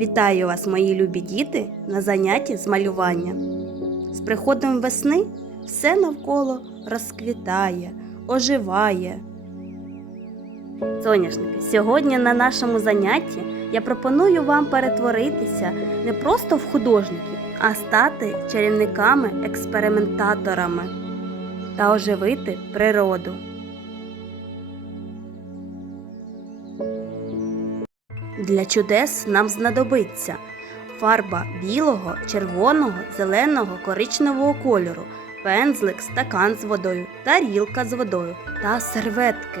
Вітаю вас, мої любі діти, на занятті з малювання. З приходом весни все навколо розквітає, оживає. Соняшники, сьогодні на нашому занятті я пропоную вам перетворитися не просто в художників, а стати чарівниками-експериментаторами та оживити природу. Для чудес нам знадобиться фарба білого, червоного, зеленого, коричневого кольору, пензлик, стакан з водою, тарілка з водою та серветки.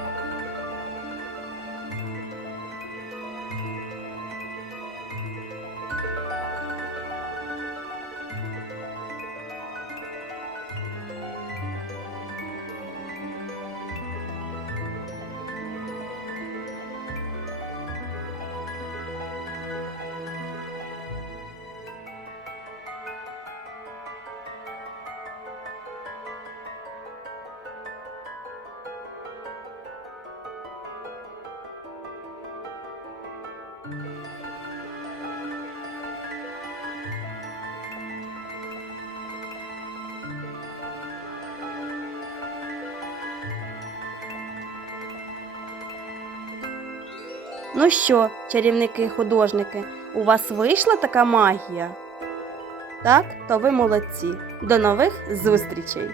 Ну що, чарівники-художники, у вас вийшла така магія? Так, то ви молодці. До нових зустрічей!